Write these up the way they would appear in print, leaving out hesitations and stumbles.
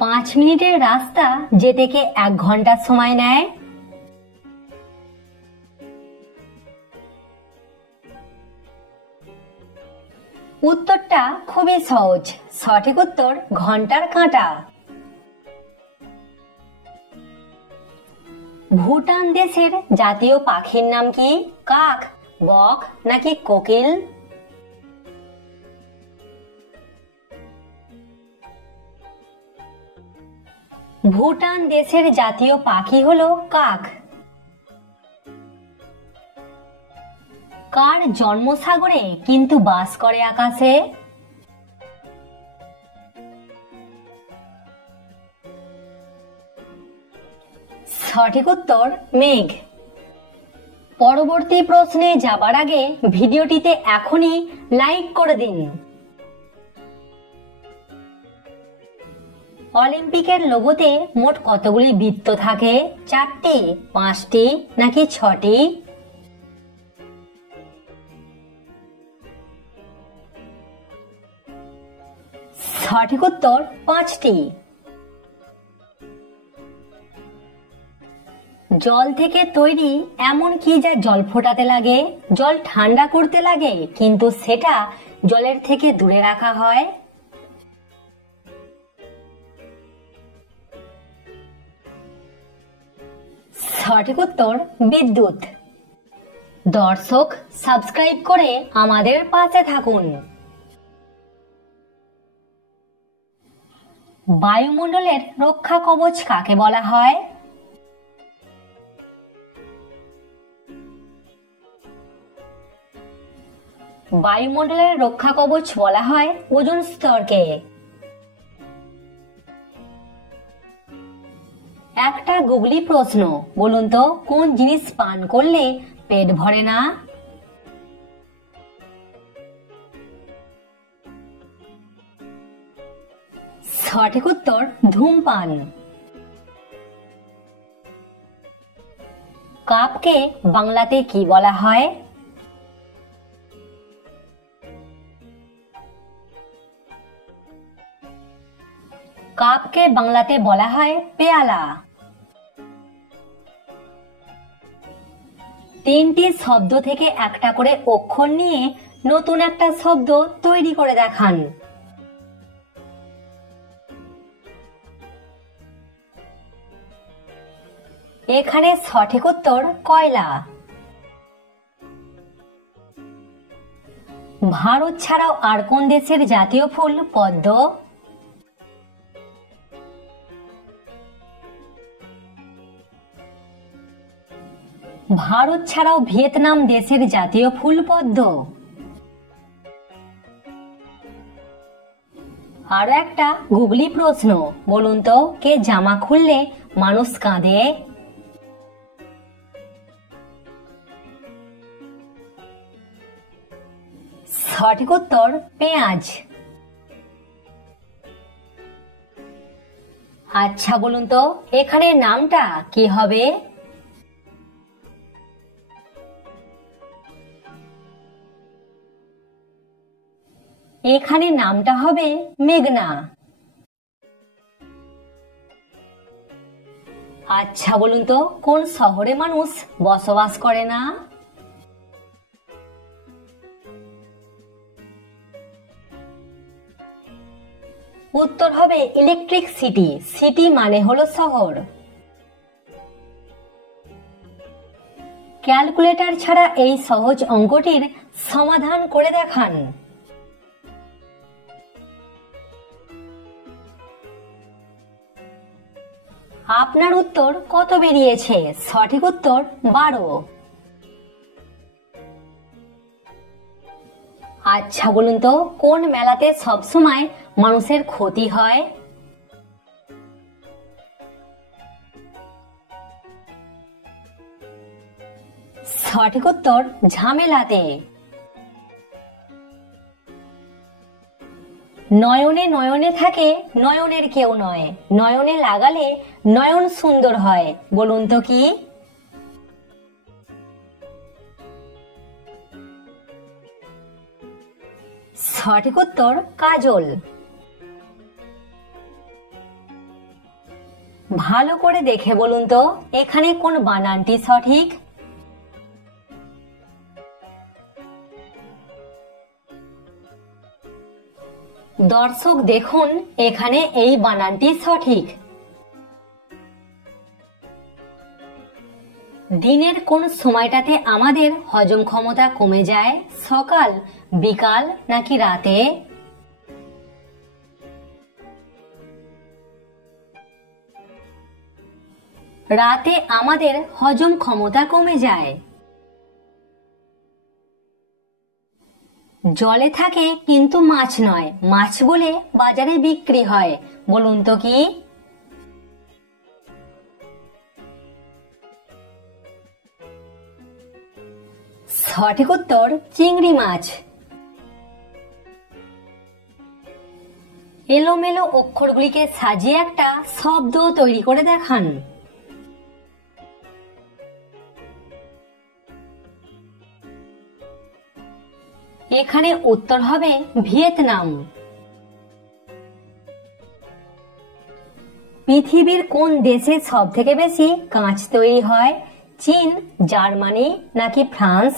5 মিনিটের রাস্তা যেতে কে 1 ঘন্টা সময় নেয়? উত্তরটা খুবই সহজ, সঠিক উত্তর ঘন্টার কাঁটা। ভুটান দেশের জাতীয় পাখির নাম কি? কাক, বক নাকি কোকিল? ভুটান দেশের জাতীয় পাখি হলো কাক। কার জন্ম সাগরে কিন্তু বাস করে আকাশে? সঠিক উত্তর মেঘ। পরবর্তী প্রশ্নে যাবার আগে ভিডিওটিতে এখনই লাইক করে দিন। অলিম্পিকের লোগোতে মোট কতগুলি বৃত্ত থাকে? 4টি, 5টি নাকি 6টি? সঠিক উত্তর 5টি। জল থেকে তৈরি এমন কি যা জল ফোটাতে লাগে, জল ঠান্ডা করতে লাগে, কিন্তু সেটা জলের থেকে দূরে রাখা হয়? সঠিক উত্তর বিদ্যুৎ। দর্শক, সাবস্ক্রাইব করে আমাদের পাশে থাকুন। বায়ুমণ্ডলের রক্ষা কবচ কাকে বলা হয়? বায়ুমণ্ডলের রক্ষা কবচ বলা হয় ওজোন স্তরকে। একটা গুগলি প্রশ্ন, বলুন তো কোন জিনিস পান করলে পেট ভরে না? সঠিক উত্তর ধূমপান। কাপকে বাংলাতে কি বলা হয়? কাপকে বাংলাতে বলা হয় পেয়ালা। 3টি শব্দ থেকে একটা করে অক্ষর নিয়ে নতুন একটা শব্দ তৈরি করে দেখান। এখানে সঠিক উত্তর কয়লা। ভারত ছাড়াও আর কোন দেশের জাতীয় ফুল পদ্ম? ভারত ছাড়াও ভিয়েতনাম দেশের জাতীয় ফুল পদ্ম। আরো একটা গুগলি প্রশ্ন, বলুন তো কে জামা খুললে মানুষ কাঁদে? সঠিক উত্তর পেঁয়াজ। আচ্ছা বলুন তো এখানে নামটা কি হবে? এখানে নামটা হবে মেঘনা। আচ্ছা বলুন তো কোন শহরে মানুষ বসবাস করে না? উত্তর হবে ইলেকট্রিক সিটি। সিটি মানে হলো শহর। ক্যালকুলেটর ছাড়া এই সহজ অঙ্কটির সমাধান করে দেখান। আপনার উত্তর কত বেরিয়েছে? সঠিক উত্তর 12। আচ্ছা বলুন তো কোন মেলাতে সবসময় মানুষের ক্ষতি হয়? সঠিক উত্তর ঝামেলাতে। নয়নে নয়নে থাকে নয়নের কেউ নয়, নয়নে লাগালে নয়ন সুন্দর হয়, বলুন তো কি? সঠিক উত্তর কাজল। ভালো করে দেখে বলুন তো এখানে কোন বানানটি সঠিক। দর্শক দেখুন এখানে এই বানানটি সঠিক। দিনের কোন সময়টাতে আমাদের হজম ক্ষমতা কমে যায়, সকাল, বিকাল নাকি রাতে? রাতে আমাদের হজম ক্ষমতা কমে যায়। জলে থাকে কিন্তু মাছ নয়, মাছ বলে বাজারে বিক্রি হয়, বলুন তো কি? সঠিক উত্তর চিংড়ি মাছ। এলোমেলো অক্ষরগুলিকে সাজিয়ে একটা শব্দ তৈরি করে দেখান। এখানে উত্তর হবে ভিয়েতনাম। পৃথিবীর কোন দেশে সব থেকে বেশি কাঁচ তৈরি হয়, চীন, জার্মানি নাকি ফ্রান্স?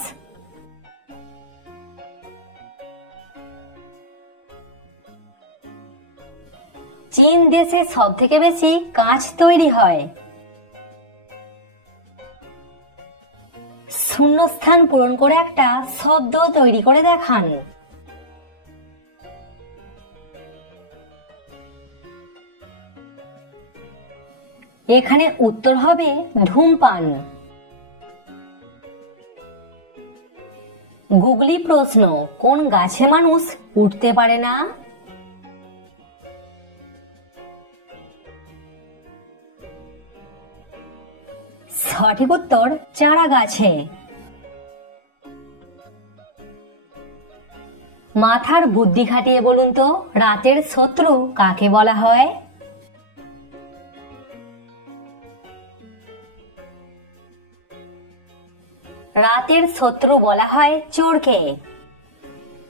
চীন দেশে সব থেকে বেশি কাঁচ তৈরি হয়। শূন্যস্থান পূরণ করে একটা শব্দ তৈরি করে দেখান। এখানে উত্তর হবে ধূমপান। গুগলি প্রশ্ন, কোন গাছে মানুষ উঠতে পারে না? সঠিক উত্তর চারা গাছে। মাথার বুদ্ধি খাটিয়ে বলুন তো রাতের শত্রু কাকে বলা হয়? রাতের শত্রু বলা হয় চোরকে।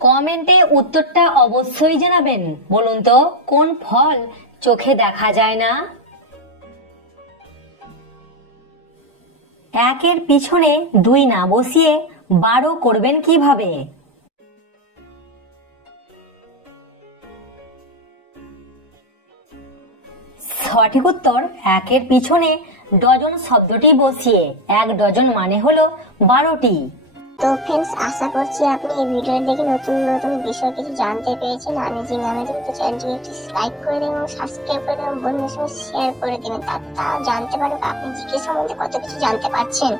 কমেন্টে উত্তরটা অবশ্যই জানাবেন। বলুন তো কোন ফল চোখে দেখা যায় না? একের পিছনে 2 না বসিয়ে 12 করবেন কিভাবে? সঠিক উত্তর একের পিছনে ডজন শব্দটি বসিয়ে 1 ডজন মানে হলো 12টি। তো फ्रेंड्स আশা করছি আপনি এই ভিডিও দেখে নতুন নতুন বিষয় কিছু জানতে পেরেছেন। অ্যামেজিং তো চ্যানেলটিকে একটু লাইক করে দিন এবং সাবস্ক্রাইব করে দিন, বন্ধুদের সঙ্গে শেয়ার করে দিবেন, তারা জানতে পারবে আপনি জিকে সম্বন্ধে কত কিছু জানতে পারছেন।